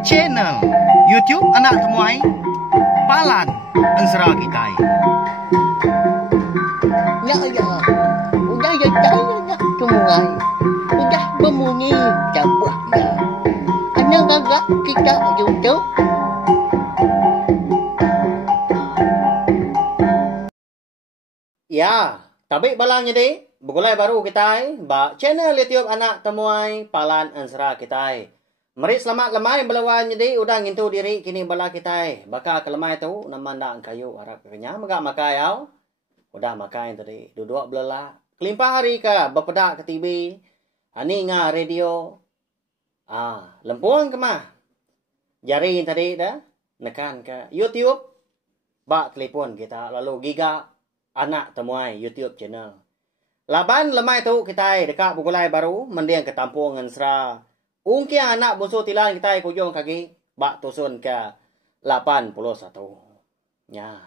Channel YouTube anak temuai Palan Ansra Kitai. Ya ya, udah ya dah temuai, udah berbunyi cabutnya. Anak gagak kita YouTube. Ya, tapi balangnya deh, begulai baru kita, ba channel YouTube anak temuai Palan Ansra kita. Mari selamat lemai belawannya deh, udah ngintu diri kini bala kita. Baka kelemai tu naman dah kayu harap kenya maga makai au. Udah makai tadi, duduk belela. Kelimpah hari ka bapeda ke TV. Ani nga radio. Lempuang ke mah. Jari tadi dah nekan ke YouTube. Ba telepon kita lalu giga anak temuai YouTube channel. Laban lemai tu kita dekat bugulai baru mendiang ke Tampung Ansra. Ungkia anak busu tilan kita kujung kaki bak tusun ke 81. Ya.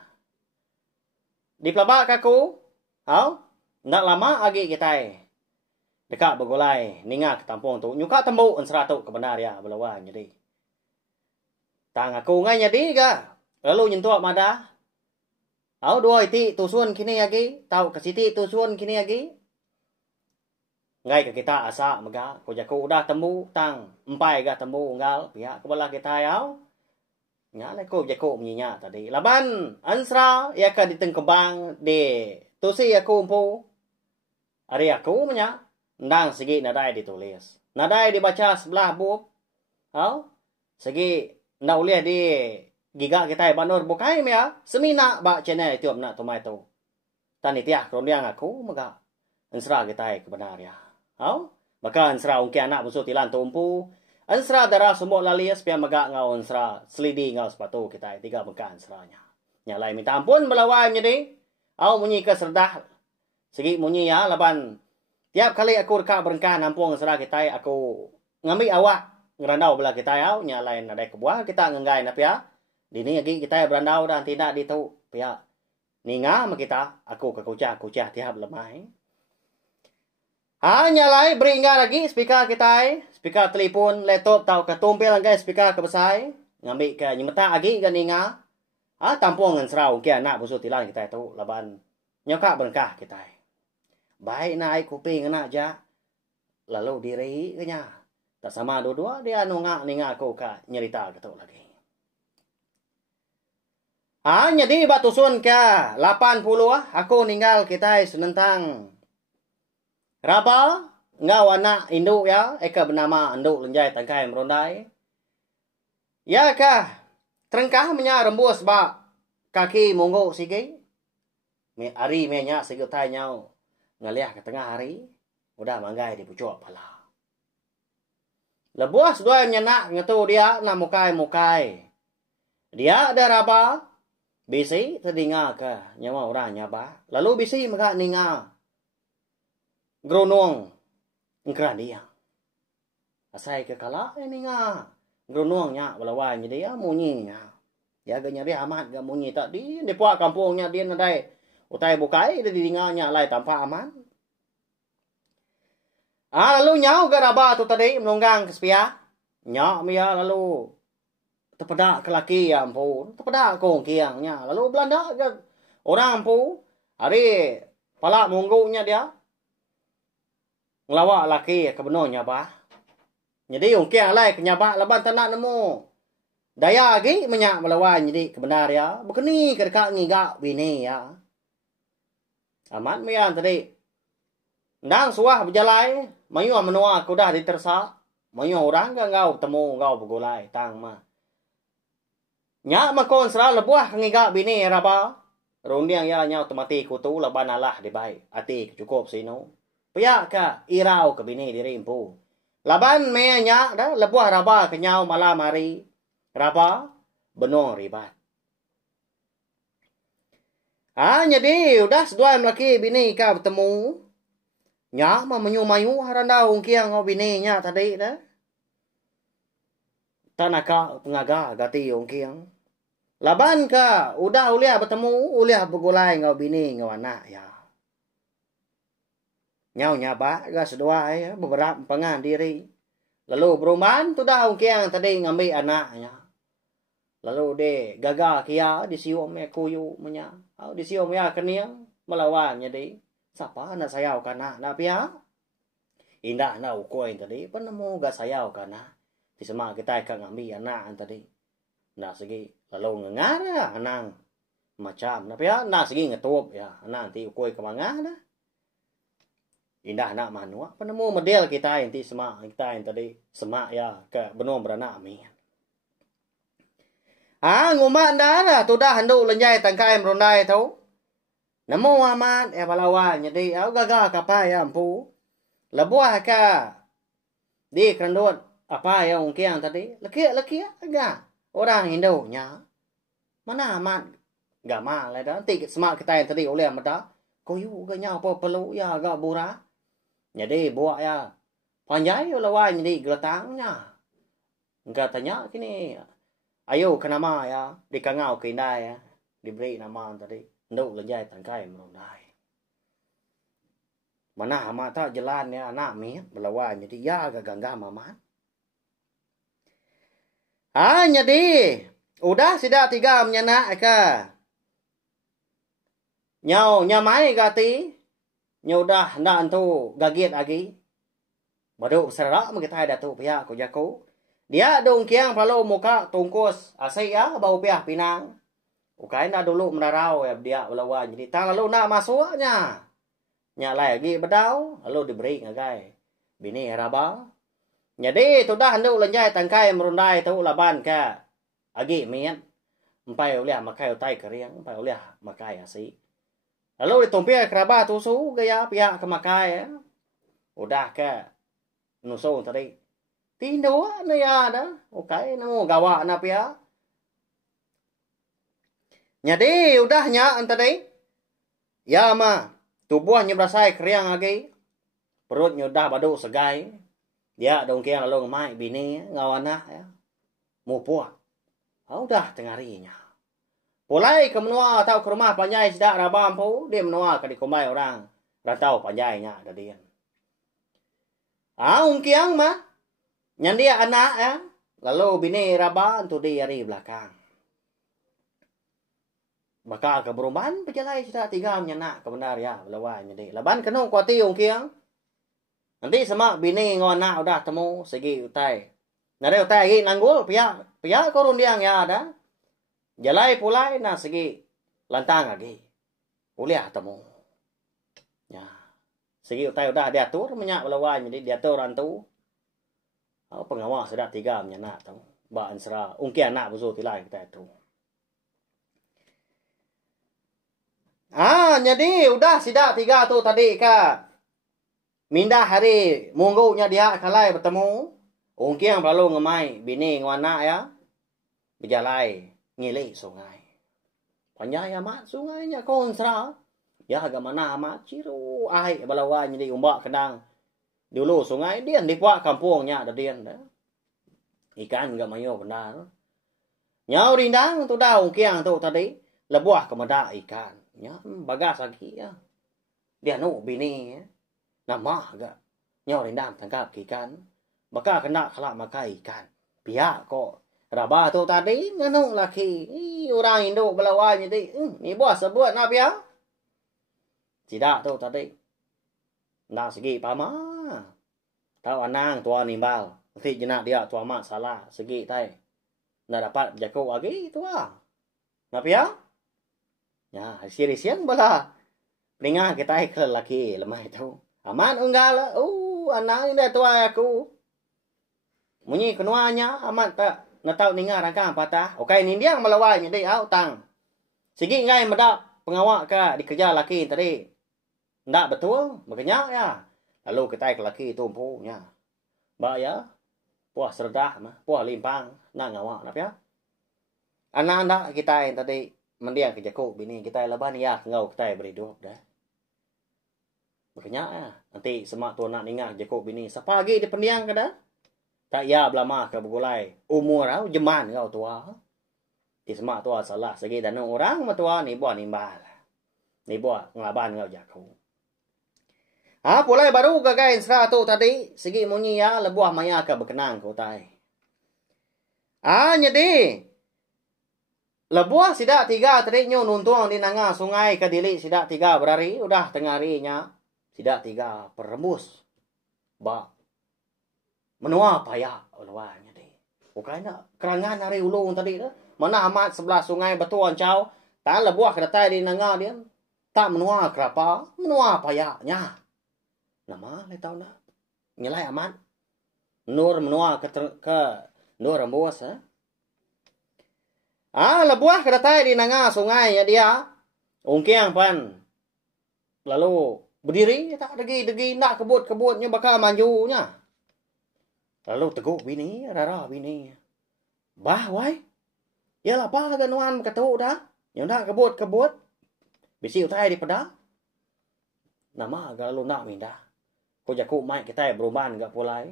Di pelabak kaku, nak lama agi kita dekat bugulai ninga ke Tampung tu. Nyuka tembu Ansra tu kebenar ya belawan jadi. Tang aku ngai jadi ga. Lalu nyentuak madah. Dua iti tusun kini lagi, tahu ke siti tusun kini lagi. Ngai ke kita asa mega, ko jaku udah temu tang empai ga temu unggal pihak kepala kita yau. Ngale ko jaku menyinya tadi. Laban Ansra ya ka diteng kebang de tusi aku umpu. Ari aku menya ndang segi nadai ditulis. Nadai dibaca sebelah buku. Segi ndak ulih di giga kita banur bukai ya semina ba channel itu nak tomai tu tani tiah rondiang aku maka Ansra kita kebenar ya maka Ansra ungki anak busu tilan tumpu Ansra darah semua lalias pia maga ngau Ansra selidi ngau sepatu kita tiga maka Ansranya nyalai minta ampun belawai jadi munyi ke serdah segi munyi ya laban tiap kali aku reka berengkah nampung Ansra kita aku ngambil awak ngerandau belah kita nyalai nadai kebuah kita ngenggai nap ya. Dini lagi kita berandau dan tidak ditahu pihak ninga sama kita aku ke kucah tiap lemah. Nyalai beringa lagi speaker kita speaker telepon laptop tahu ke tumpil lagi speaker ke besar ngambil ke nyemeta lagi ke ninga tampung dengan serau ke anak busu tilan kita itu laban nyoka berkah kita baik naik kuping anak aja lalu diri kenya tak sama dua-dua dia nungak ninga aku ke nyerita gitu lagi. Jadi batusun ke 80 aku ninggal kita senentang Raba ngau anak induk ya eka bernama induk lenjai tangkai merondai ya kah terengkah menya rembus ba kaki monggo sigi me ari me nya sigi tai nyau ngaliah ke tengah hari udah manggai di pucuk pala lebuas dua nyenak ngetu dia na mukai dia ada raba bisi terdinga ke nyawa orang nyaba lalu bisi maka ninga gronong ngkran dia asai ke kala ninga gronongnya balawan jadi ya munyinya ya ganya dia amat ga munyi tadi di puak kampungnya dia nadai utai bukai di dinganya lai tanpa aman lalu nyau garaba tu tadi menunggang kespia nyau mia lalu terpedak ke laki ya ampun terpedak kong kiangnya lalu Belanda orang ampun hari pala monggonya dia ngelawak laki ke benarnya bah jadi yung kiang lai kenyabak laban tanak nemu daya lagi menyak melawan jadi kebenar ya bekeni kedekak ngigak bini ya amat mian tadi ndang suah berjalai mayu menua aku dah ditersa mayu orang ga ngau temu ngau begulai tang mah nya makon sera lebuah ngiga bini raba rondiang ya nya otomati kutu laban alah di baik ati cukup sino pia ka irau ke bini diri impu laban me nya dah lebuah raba ke nyau malam hari raba benong ribat jadi udah sedua laki bini ka bertemu nya mah menyu-mayu harandau kiang ngau bini nya tadi dah tanaka pengaga gati yung kiang laban ka udah uliah bertemu uliah begulai ngau bini ngau anak ya nyau nyaba ga sedua ya beberapa pengan diri Lalu perumahan tu dah ungkiang tadi ngambil anaknya. Lalu de gagal kia disium ya kuyu punya. Disium ya keniang melawannya de. Siapa nak sayau kana nak pia? Indah nak ukoi tadi penemu ga sayau kana. Di semak kita akan ngambil anak tadi. Nak segi lalu ngengara anang macam nak pia nak segi ngetup ya anak nanti ukoi kemangah dah. Indah nak manua penemu model kita inti semak kita yang tadi semak ya ke benom beranak amin. Ngumat dah tu dah hendak lenjai tangkai merundai tau. Namo amat ya balawan jadi au gagal kapa ya ampu. Lebuah ka di kerandut apa ya ungkiang tadi leki agak orang Hindu nya. Mana amat gama lah dah ti semak kita yang tadi oleh mata. Koyu ga nya apa perlu ya agak burah. Jadi buat ya panjai lawan jadi gelatangnya. Enggak tanya kini. Ayo kenama ya dikangau ke indah ya diberi nama tadi. Nduk lenjai tangkai merundai. Mana amat tak jalan ya anak mi melawan jadi ya agak ganggam amat. Jadi udah sudah 3 menyenak ke. Nyau nyamai gati. Nyau dah nak tu gagit lagi. Baru serak kita ada tu pihak ku jaku. Dia dong kiang kalau muka tungkus asai ya bau pihak pinang. Ukai na dulu menarau ya dia melawan jadi tang lalu nak masuknya. Nya lagi bedau lalu diberi ngagai. Bini raba. Jadi tu dah hendak lenjai tangkai merundai tu laban ka. Agi mian. Empai oleh makai utai keriang, empai oleh makai asai. Lalu ditumpia kerabat tusu gaya pihak kemakai ya. Udah ke nusung tadi. Tindawa na ya dah. Okay, namo gawa na pihak. Jadi udahnya tadi. Ya ma. Tubuhnya berasai keriang lagi. Perutnya udah badu segai. Dia dong kiang lalu ngemai bini ngawana ya. Mupuak. Udah tengarinya. Pulai ke menua atau ke rumah panjai sedak rabam pu. Dia menua ke dikumai orang. Rantau panjainya ada dia. Ungkiang mah. Nyandia anak ya. Lalu bini rabam tu dia di belakang. Maka ke perumahan pejalai sedak 3 menyenak kebenar ya. Lawan jadi. Laban kena kuati ungkiang. Nanti sama bini ngona udah temu segi utai. Nare utai lagi nanggul pihak korun diang ya ada. Jalai pulai na segi lantang lagi. Uliah temu. Ya. Segi utai udah diatur menyak lawan jadi diatur rantu. Pengawas sudah 3 menyenak tahu. Ba ansra ungki anak busu tilai kita itu. Jadi udah sidak 3 tu tadi ka. Mindah hari munggunya dia kalai bertemu. Ungki yang perlu ngemai bini ngwana ya. Berjalai ngili sungai. Panjai amat sungainya konsra. Ya agak mana amat ciru. Balawan jadi umbak kendang. Dulu sungai dia di puak kampungnya ada dia dah. Ikan enggak mayo benar. Nyau rindang tu dah ungki yang tu tadi. Lebuah kemeda ikan. Ya, bagas lagi ya. Dia nu bini ya. Nama agak. Nyau rindang tangkap ikan. Maka kena kelak makai ikan. Pihak kok. Rabah tu tadi nganuk laki. Orang Indo belawan jadi. Ni bos sebut nak pihak. Tidak tu tadi. Nak segi pama. Tahu anang tua nimbal. Nanti jenak dia tua mak salah. Segi tay. Nak dapat jago lagi tua. Nak pihak. Ya, siang bala. Peringah kita ke laki lemah itu. Aman enggak lah. Anang ini tua aku. Munyi kenuanya amat tak natau ninga rangkang patah. Okay, ni dia yang melawan jadi tang. Segi ngai medap pengawak ka dikerja laki tadi. Ndak betul, makanya ya. Lalu kita ke laki tumpunya. Ba ya. Puah serdah mah, puah limpang nak ngawak nap ya. Anak-anak kita yang tadi mendiang kerja ko bini kita leban ya ngau kita berhidup dah. Makanya ya, nanti semak tu nak ninga kerja ko bini siapa lagi di pendiang ke dah? Tak ya belama ke begulai. Umur au jeman kau tua. Di semak tua salah segi dan orang matua ni buat nimbal. Ni buat ngelaban kau jaku. Pulai baru gagai sera tu tadi. Segi munyi ya lebuah maya ke berkenang kau tai. Jadi lebuah sidak 3 tadi nyo nuntuang di nanga sungai Kedili sidak 3 berari. Udah tengah harinya. Sidak 3 perembus. Ba. Menua payah ulawanya deh. Bukannya kerangan hari ulung tadi dah. Mana amat sebelah sungai betuan cau. Tak lebuah kedatai di nanga dia. Tak menua kerapa. Menua payahnya. Nama le tahu nak. Nyelai amat. Nur menua ke nur rembus. Lebuah kedatai di nanga sungai ya dia. Ungkiang pan. Lalu berdiri tak degi nak kebut-kebutnya bakal majunya. Lalu teguk bini, rara bini. Bah wai. Yalah apa ganuan ketemu dah. Yang nak kebut-kebut. Bisi utai di pedah. Nama agak lalu nak mindah. Kau jaku mai kita beruban gak pulai.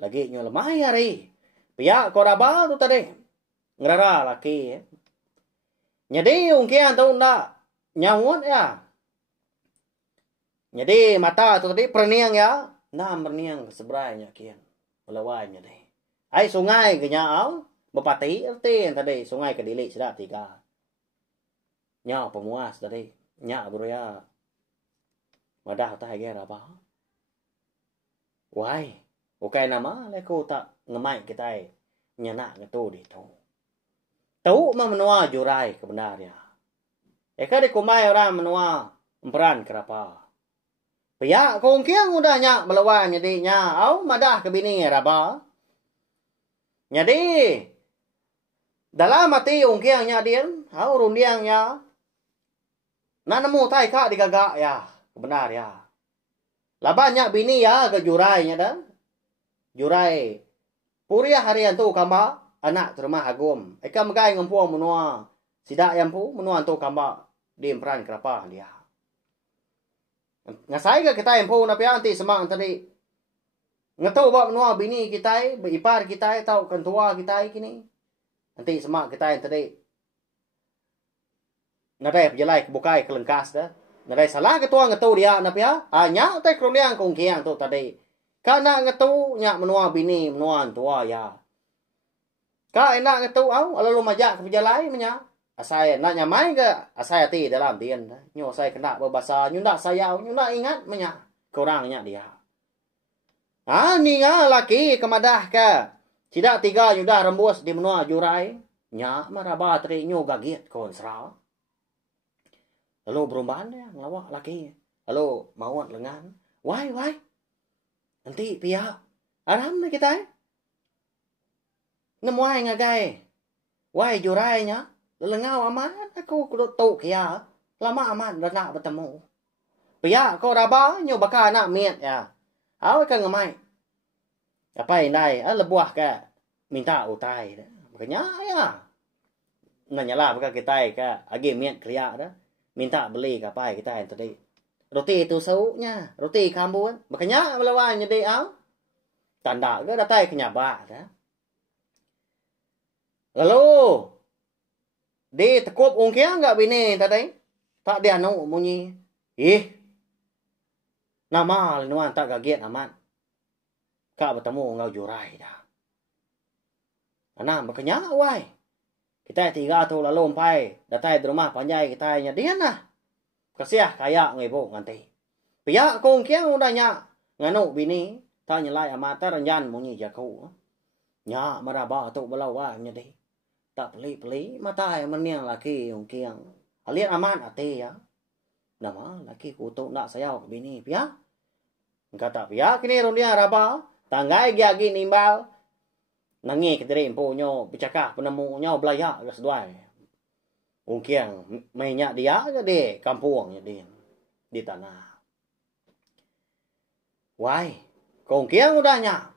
Lagi nyo lemai hari. Pihak kau raba tu tadi. Ngerara laki. Jadi ungkian tu nak nyawut ya. Jadi mata tu tadi perniang ya. Nah perniang seberanya kian. Ulawanya deh. Ai sungai kenyau. Bepati erti tadi sungai Kedili sidak 3. Nya pemuas tadi. Nya beruya. Wadah tak kira apa. Wai. Bukai nama leko tak ngemai kita. Nyana ngetu di tu. Tahu menua jurai kebenarnya. Eka di kumai orang menua emperan kerapa. Pihak kongkiang udah nyak melawan jadi nya. Au madah ke bini raba. Jadi dalam mati ungkiang nya dia. Au rundiang nya. Na nemu tai kak digagak ya. Benar ya. Labannya bini ya ke jurainya dah. Jurai. Puriah harian tu kamba. Anak terumah agum. Eka megai ngempuang menua. Sidak yang pu menua tu kamba. Di emperan kerapa dia. Ngasai ke kita yang pu napi anti semang tadi. Ngetau bak menua bini kita. Beripar kita. Tau kentua kita kini. Nanti semang kita yang tadi. Nadai pejelai kebukai kelengkas dah. Nadai salah ketua ngetau dia napi ya. Nyak tai kroniang kongkiang tu tadi. Karena ngetau nyak menua bini menua tua ya. Kak enak ngetau au lalu majak ke pejelai menyak. Asai nak nyamai ke asai hati dalam dian dah. Nyo saya kena berbahasa nyo nak sayau nyo nak ingat menyak. Kurangnya dia. Ni laki kemadah ke. Sidak 3 nyo dah rembus di menua jurai. Nyak maraba teri nyo gagit kon serau. Lalu berumbahan dia ngelawak laki. Lalu mawat lengan. Wai. Nanti pihak. Aram na kita Nemuai ngagai. Wai jurainya. Lelengau amat. Aku kudut tu kia. Lama amat dah nak bertemu. Pihak kau raba. Nyo bakal nak miet ya. Awak kan ngemai. Apa ini? Lebuah ke. Minta utai. Makanya ya. Nanyalah bakal kita ke. Agi miet kriak dah. Minta beli kapai kita yang tadi. Roti itu sauknya. Roti kambun. Makanya melawan jadi au. Tanda ke datai kenyabak dah. Lalu. Di tekup ungkiang enggak bini tadi. Tak dia anu bunyi. Nama linuan tak gaget amat. Kak bertemu ngau jurai dah. Anak makanya wai. Kita 3 tu lalu umpai. Datai di rumah panjai kita nya dia nah. Kasiah kayak ngibu nganti. Pihak kongkiang udah nyak. Nganu bini. Tak nyelai amat renjan munyi jaku. Nyak maraba tu belawan nya deh. Tak peli-peli. Mata yang meniang laki kongkiang. Alian amat hati ya. Nama laki kutuk nak sayau ke bini. Pihak. Kata pihak kini rundia raba. Tanggai giagi nimbal. Nangi kediri empunya bercakap penemunya belayak ke seduai. Ungkiang mainyak dia jadi kampung jadi di tanah. Wai, kongkiang udahnya.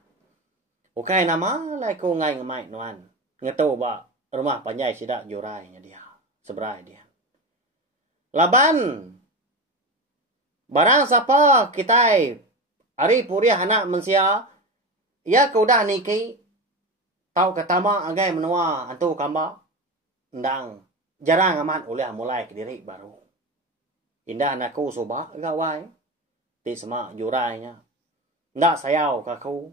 Ukai nama lai ko ngai ngemai nuan. Ngetau ba rumah panjai sidak jurainya dia. Seberai dia. Laban. Barang siapa kita hari puriah anak mensia. Ya kau dah niki. Tahu ketama agai menua antu kamba. Ndang. Jarang amat oleh mulai ke diri baru. Indah anakku soba gawai. ti semak jurainya. Ndak sayau ka aku.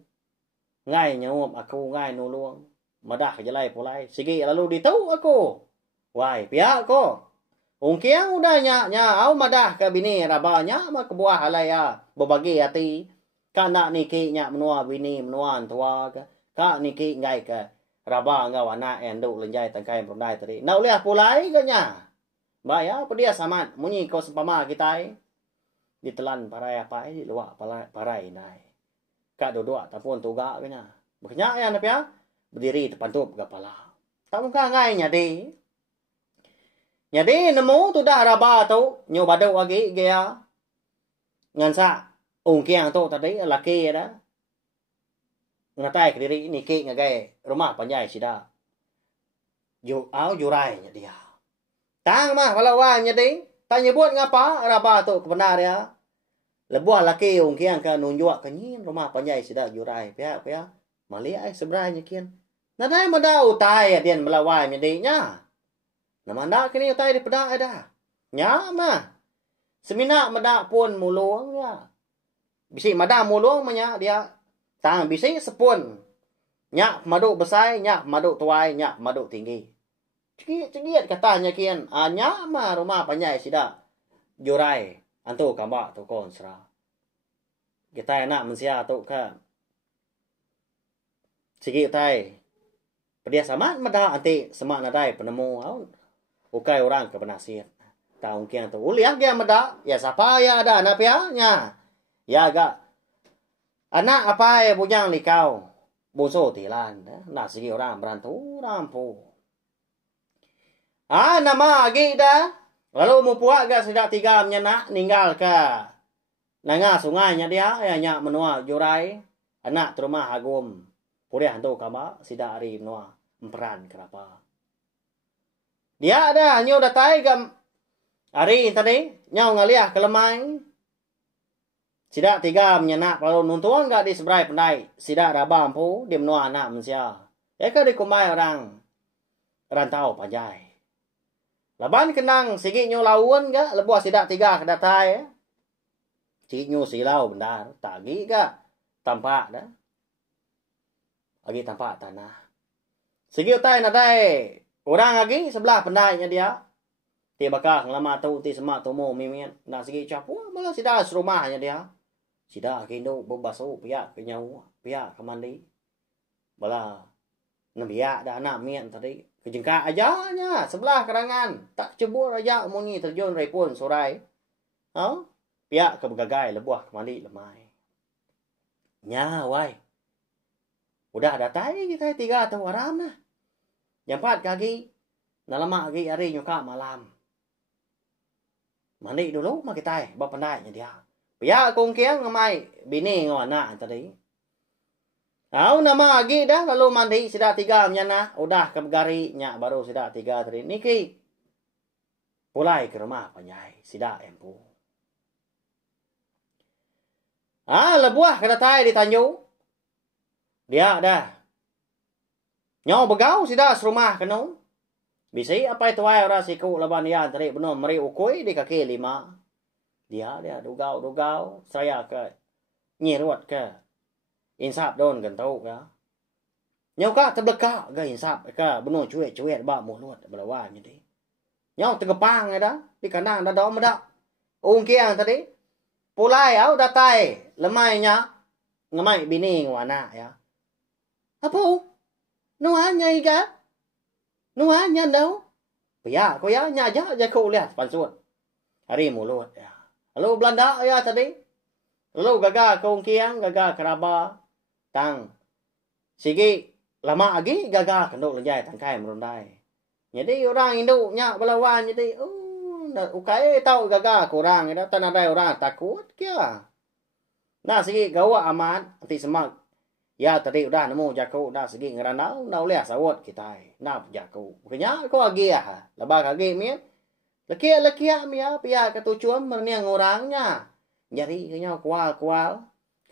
Ngai nyawam aku ngai nulung. Madah jelai pulai. Sige lalu ditau aku. Wai pihak ko. Ungkiang udah nya au madah ke bini rabanya ma kebuah halaya berbagi hati. Ka nak niki nya menua bini menuan tua ke. Ka niki ngai ke raba ngau anak enduk lenjai tangkai perdai tadi. Nak liah pulai ke nya. Baya pedia samat munyi kau sempama kita ditelan parai apa di luar parai nai. Ka dua tapun tuga ke nya. Beknya ya napia berdiri depan tu kepala. Tak muka ngai nya di. Jadi nemu tu dah raba tu nyu badau lagi dia. Ngansa ungkiang tu tadi laki dah. Ngatai ke diri niki ngagai rumah panjai sida. Ju au jurai nya dia. Tang mah walawan nya di. Tanya buat ngapa raba tu kebenar ya. Lebuah laki ungkiang ke nunjuk ke nyin rumah panjai sida jurai pihak mali ai sebenarnya kian. Nadai madau tai dia melawan nya di nya. Namanda kini utai di pedak ada. Nya mah. Semina madak pun mulung ya. Bisi madak mulung manya dia. Tang bisi sepun. Nya maduk besai, nya maduk tuai, nya maduk tinggi. Cegiat katanya kian. Nya mah rumah panjai sida. Jurai. Antu kambak tu konsra. Kita enak mensia tu kan. Sigi utai. Pedia sama madak anti semak nadai penemu. Ukai orang ke penasir. Tahu kian tu. Uliak dia meda. Ya siapa ya ada anak pianya. Ya agak. Anak apa ya bujang likau. Buso tilan. Nak segi orang berantu rampu. Nama lagi dah. Lalu mau puak ke sedak tiga menyenak. Ninggal ke. Nangah sungainya dia. Ya nyak menua jurai. Anak terumah agum. Pulih hantu kama. Sidak hari menua. Emperan kenapa. Dia ada nyu datai gam hari tadi nyau ngaliah kelemai. Sidak tiga menyenak kalau nuntuan enggak di seberai pendai. Sidak rabam pu dia menua anak mensia. Ya ke dikumai orang rantau panjai. Laban kenang sigi nyu lawan enggak lebuah sidak tiga ke datai. Sigi nyu silau benar tagi enggak tampak dah. Lagi tampak tanah. Sigi utai nadai orang lagi sebelah pendainya dia. Dia bakal lama tu ti semak tu mau mimin. Nak segi capu malah sida serumahnya dia. Sida kindo bebasu pihak ke nyau, pihak ke mandi. Bala nabiak dah anak mian tadi. Kejengka aja nya sebelah kerangan. Tak cebur aja munyi terjun repun sorai. Pihak ke begagai lebuah ke mandi lemai. Nya wai. Udah datai kita tiga tu waram nah. Yang empat kaki, nalama lagi hari nyuka malam. Mandi dulu mak kita, bawa pandainya dia. Pia kong kiang ngamai bini ngau anak tadi. Au nama lagi dah lalu mandi sida tiga menyana, udah ke begari nya baru sida tiga tadi. Niki pulai ke rumah panjai sida empu. Lebuah kena tai di Tanjung. Dia dah. Nyau begau sida serumah kenu. Bisi apa itu ay ora siku laban ya tadi benar meri ukui di kaki lima. Dia dugau saya ke nyirut ke. Insap don gentau ka. Nyau ka tebleka ke insap ka benar cuet ba mulut belawan jadi. Nyau tegepang ada di kanang da dom da. Ungkiang tadi pulai au datai lemainya ngamai bini ngwana ya. Apa? Nuanya ika? Nuanya đâu? Ya, ko ya nya aja ko lihat pansuan. Hari mulut ya. Lalu Belanda ya tadi. Lalu gaga kong kiang, gaga keraba tang. Sige lama lagi gaga kenduk lenjai tangkai merundai. Jadi orang Indo nya belawan jadi ukai tahu gaga kurang ada tanadai orang takut kia. Nah sige gawa aman anti semak. Ya tadi udah nemu jago udah segi ngeranau nau lihat sawot kita nap jago. Makanya kau lagi ya lebah lagi mian. Lekia mia pia ketujuan merniang orangnya. Jadi kenya kual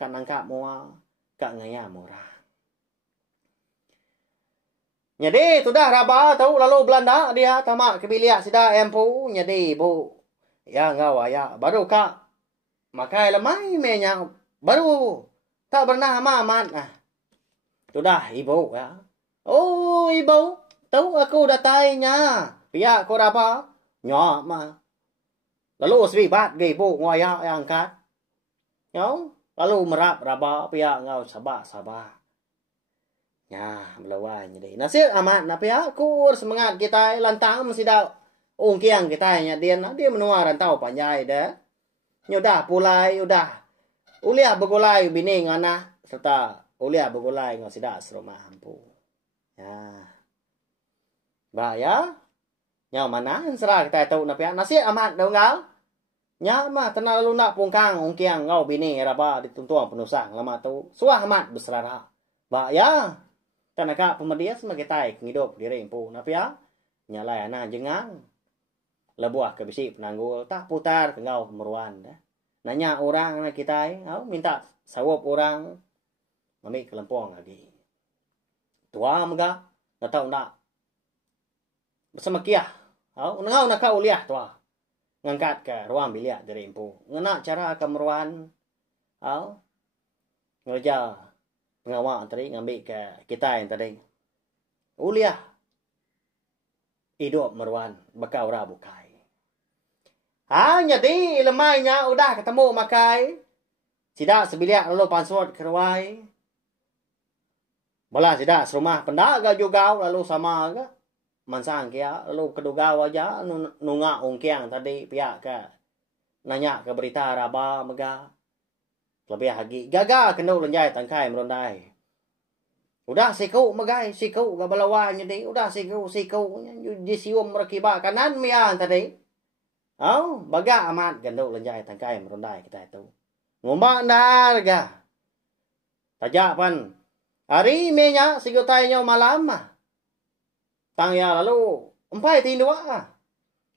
kan nangkap mua kak ngaya murah. Jadi sudah raba tahu lalu Belanda dia tamak kebiliak sida empu jadi bu. Ya ngau ya baru kak Makai lemai menya baru tak pernah amat. Sudah ibu ya. Oh ibu, tahu aku dah tanya. Pihak kau apa? Nhỏ mà. Lalu sri bat gay ibu ngoyak yang angkat. Lalu merap raba pihak ngau sabah. Ya, melawai jadi. Nasir amat na pihak kur semangat kita lantang mesti dah ungkiang kita nya dia menua rantau panjai dah. Nyodah pulai udah. Uliah begulai bini ngana serta uliah begulai ngau sidak serumah ampu. Ya. Ba ya. Nyau mana serah kita tahu na pihak nasir amat dah ngau. Nya mah terlalu nak pungkang ungkiang ngau bini raba dituntuang penusang lama tu. Suah amat berserara. Ba ya. Tanaka pemedias sebagai taik ngidup diri empu napia nyalai ana jengang lebuah ke bisi penanggul tak putar ke ngau kemeruan dah nanya orang na kita minta sawop orang mami kelempong lagi tua mega na tau nak bersama kiah ngau nak uliah tua ngangkat ke ruang bilik dari empu ngena cara kemeruan ngerja pengawal tadi ngambil ke kita yang tadi. Uliah. Hidup meruan. Bakal orang bukai. Jadi lemainya udah ketemu makai. Sidak sebiliak lalu pansut keruai. Bola sidak serumah pendaga juga lalu sama ke. Mansang kia lalu keduga wajah nunga ungkiang tadi pihak ke. Nanya ke berita raba mega. Lebih lagi gagal kena lenjai tangkai merondai. Udah siku magai siku gabalawan jadi udah siku di sium merakibah kanan mian tadi. Baga amat kena lenjai tangkai merondai kita itu. Ngomong darga. Tajak pan. Hari menya siku tanya malam mah. Tang ya lalu empai tindua.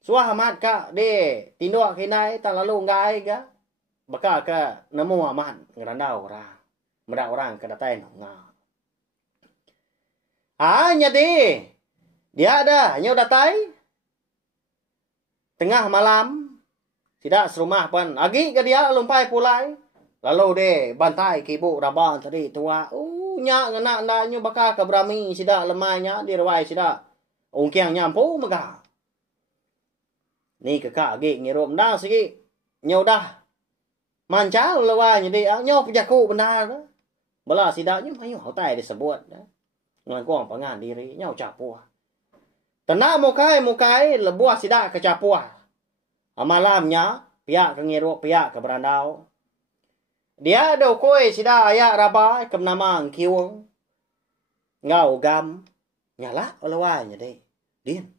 Suah amat kak de tindua kinai tang lalu ngai ga. Baka ke nemu aman ngerandau orang. Merak orang ke datain. Jadi. Dia ada. Hanya datai. Tengah malam. Tidak serumah pun. Agi ke dia lumpai pulai. Lalu de bantai ke ibu rabang tadi tua. Nyak ngena ndanya baka ke berami. Sidak lemahnya. Dirwai sidak. Ungkiang nyampu mega. Ni kakak agi ngirum dah segi. Nyodah. Mancal lewanya dia nyo pejaku benar dah. Bala sidaknya mayu hotai disebut dah. Ngan kuang pangan diri nyo capua. Tenang mukai lebuah sidak ke capua. Malamnya pihak ke ngiru pihak ke berandau. Dia ada koi sidak ayak raba ke nama kiwang. Ngau gam nyala lewanya dia. Din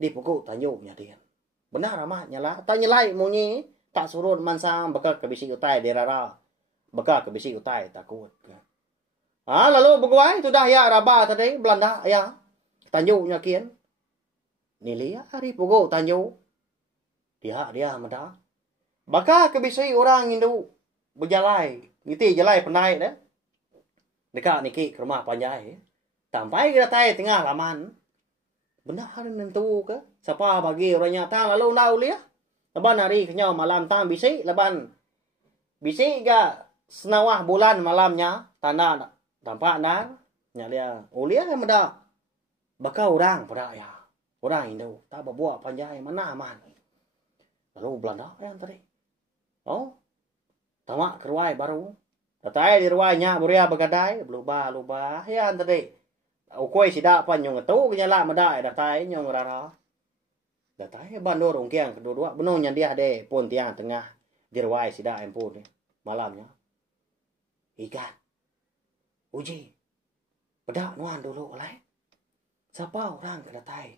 dipukul tanyuknya dia. Benar amat nyala tak nyalai munyi. Tak surut mansang bakal ke bisi utai derara. Bakal ke bisi utai takut. Lalu berguai tu dah ya raba tadi Belanda ya. Tanjuknya kian. Nilia hari pukul tanjuk. Dia meda. Bakal ke bisi orang Hindu berjalai. Ngiti jalai pendai dah. Dekat niki ke rumah panjai. Sampai ke datai tengah laman. Benar nentu ke? Siapa bagi orang nyata lalu nak uliah? Leban hari kenyau malam tang bisi leban bisi ga senawah bulan malamnya tanda tampak dan nyalia uliah meda bakal orang pada ya orang Hindu tak berbuat panjai mana aman lalu Belanda yang tadi tamak keruai baru tatai di ruainya buria begadai luba ya tadi ukoi sidak pan nyong tu nyala meda datai nyong rara datai bandor ungkiang kedua benongnya dia de pun tiang tengah dirwai sida empun malamnya ikan uji pedak nuan dulu oleh siapa orang ke datai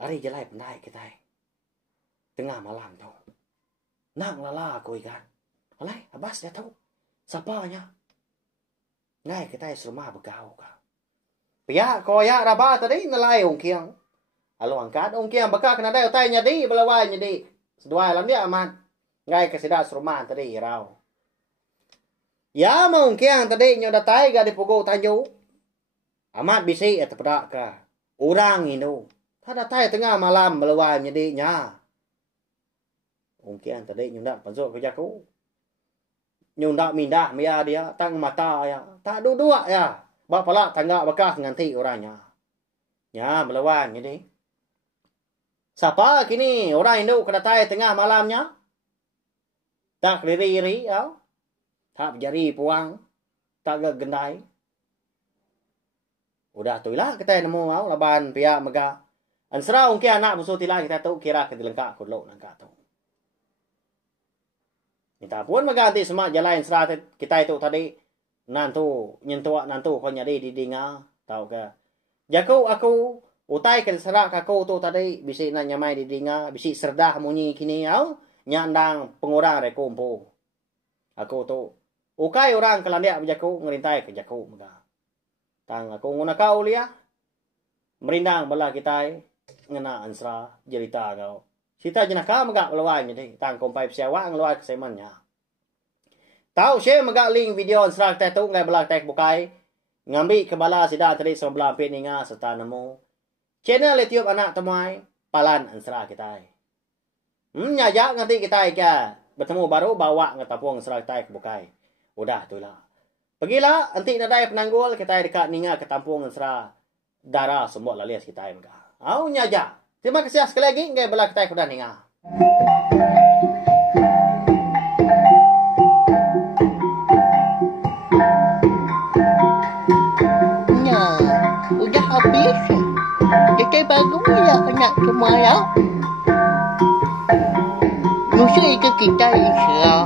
hari jelai pendai kita tengah malam tu nang lala aku ikan oleh abas dia tahu siapanya ngai kita serumah begau ka pihak koyak raba tadi nilai ungkiang Halo angkat ungkiang bakal kena dai utai nyadi belawai nyadi. Sedua alam dia aman. Ngai ke sidak serumah tadi irau. Ya mau ungkiang tadi nyo datai ga dipugo tanju. Amat bisi eta pedak ka. Urang Hindu. Ta datai tengah malam belawai nyadi nya. Mungkin tadi nyunda panso kerja ku. Nyunda mindah mia dia tang mata ya. Tak dua ya. Bak pala tangga bekas nganti orangnya. Ya, melawan jadi. Siapa kini orang Indo kedatai tengah malamnya? Tak liri-iri ya. Tak jari puang. Tak gendai. Udah tu lah kita nemu au laban pihak mega. Ansra ungki anak musuh tila kita tu kira ke dilengkak kudlo nangka tu. Kita pun mengganti semua jalan serat kita itu tadi nantu nyentuak nantu kau nyari di dinga tahu ke? Jaku aku utai ke serak aku tu tadi bisi nak nyamai di dinga bisi serdah munyi kini au nyandang pengurang rekumpu. Aku tu ukai orang kelandia berjaku ngerintai ke jaku mega. Tang aku nguna kau liah merindang bala kita ngena ansra cerita kau. Sita jenaka mega lawan jadi tang kompai siawa nglawan kesemannya. Tahu saya mega link video ansra kita tu ngai belak tek bukai ngambil kebala sida tadi sebelah peninga serta nemu channel YouTube anak temuai palan ansra kita. Nyajak nanti kita bertemu baru bawa ngetapung ansra kita bukai. Udah tu lah. Pergilah nanti nadai penanggul kita dekat ninga ketampung ansra darah semua lalias kita mega. Au nyajak. Terima kasih sekali lagi ngai bala kita kuda ninga. Nah, udah habis. Kita baru ya anak semua ya. Musuh itu kita insya